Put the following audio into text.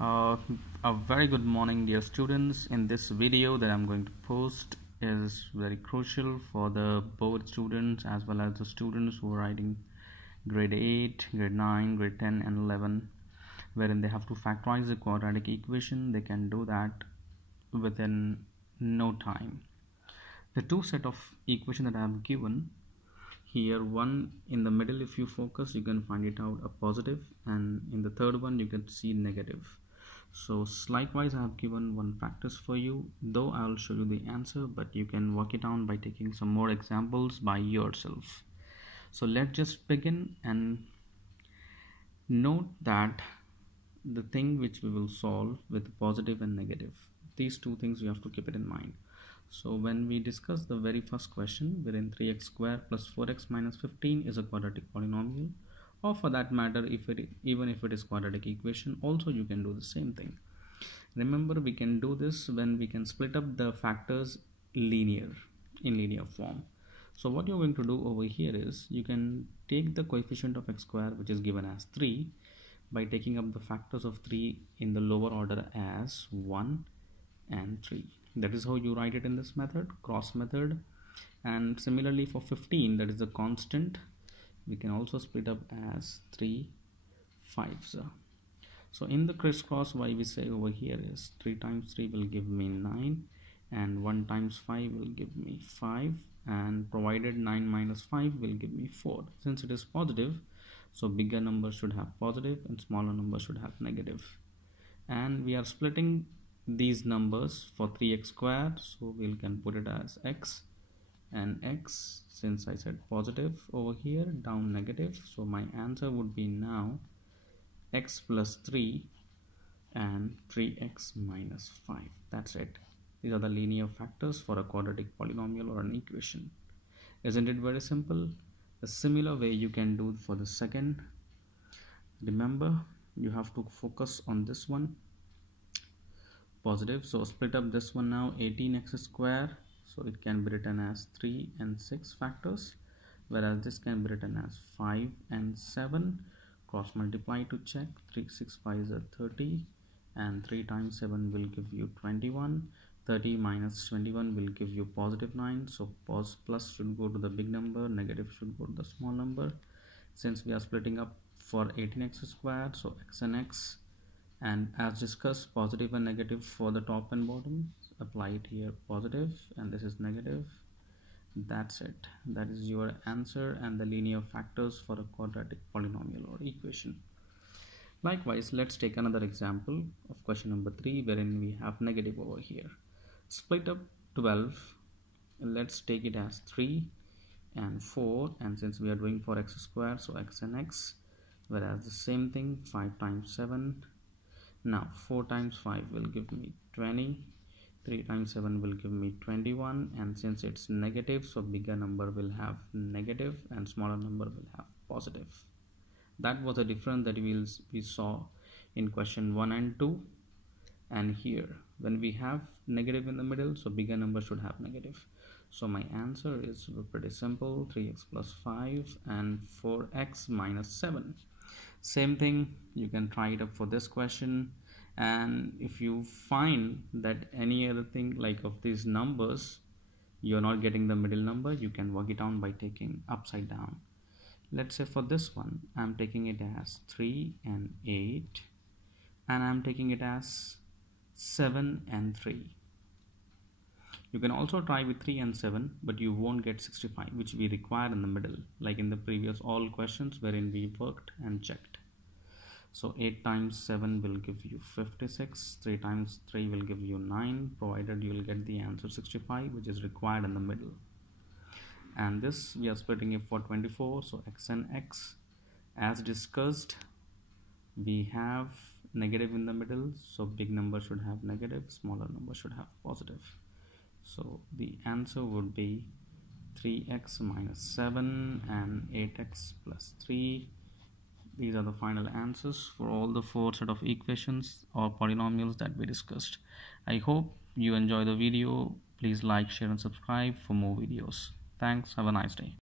Uh, a very good morning, dear students. In this video that I'm going to post is very crucial for the board students as well as the students who are writing grade 8, grade 9, grade 10 and 11, wherein they have to factorize the quadratic equation. They can do that within no time. The two set of equation that I have given here, one in the middle, if you focus you can find it out a positive, and in the third one you can see negative. So likewise I have given one practice for you, though I will show you the answer, but you can work it out by taking some more examples by yourself. So let's just begin, and note that the thing which we will solve with positive and negative, these two things you have to keep it in mind. So when we discuss the very first question, wherein 3x squared plus 4x minus 15 is a quadratic polynomial, or for that matter even if it is quadratic equation, also you can do the same thing. Remember, we can do this when we can split up the factors in linear form. So what you're going to do over here is you can take the coefficient of x squared, which is given as 3, by taking up the factors of 3 in the lower order as 1 and 3. That is how you write it in this method, cross method. And similarly for 15, that is the constant, we can also split up as 3 5s. So in the crisscross, why we say over here is 3 times 3 will give me 9, and 1 times 5 will give me 5, and provided 9 minus 5 will give me 4. Since it is positive, so bigger number should have positive and smaller number should have negative. And we are splitting these numbers for 3x squared, so we can put it as x, and x, since I said positive over here, down negative, so my answer would be now x plus 3 and 3x minus 5. That's it. These are the linear factors for a quadratic polynomial or an equation. Isn't it very simple? A similar way you can do for the second. Remember, you have to focus on this one, positive. So split up this one now, 18x squared, so it can be written as 3 and 6 factors, whereas this can be written as 5 and 7. Cross multiply to check. 3 6 5s are 30, and 3 times 7 will give you 21. 30 minus 21 will give you positive 9, so plus should go to the big number, negative should go to the small number. Since we are splitting up for 18x squared, so x and x, and as discussed, positive and negative for the top and bottom, apply it here, positive, and this is negative. That's it. That is your answer and the linear factors for a quadratic polynomial or equation. Likewise, let's take another example of question number 3, wherein we have negative over here. Split up 12, let's take it as 3 and 4, and since we are doing for x squared, so x and x, whereas the same thing, 5 times 7. Now 4 times 5 will give me 20, 3 times 7 will give me 21, and since it's negative, so bigger number will have negative and smaller number will have positive. That was the difference that we saw in question 1 and 2. And here, when we have negative in the middle, so bigger number should have negative. So my answer is pretty simple, 3x plus 5 and 4x minus 7. Same thing, you can try it up for this question, and if you find that any other thing like of these numbers you're not getting the middle number, you can work it out by taking upside down. Let's say for this one, I'm taking it as 3 and 8, and I'm taking it as 7 and 3. You can also try with 3 and 7, but you won't get 65, which we require in the middle, like in the previous all questions wherein we worked and checked. So 8 times 7 will give you 56, 3 times 3 will give you 9, provided you will get the answer 65, which is required in the middle. And this we are splitting it for 24, so x and x, as discussed, we have negative in the middle, so big number should have negative, smaller number should have positive. So the answer would be 3x minus 7 and 8x plus 3. These are the final answers for all the 4 set of equations or polynomials that we discussed. I hope you enjoy the video. Please like, share and subscribe for more videos. Thanks. Have a nice day.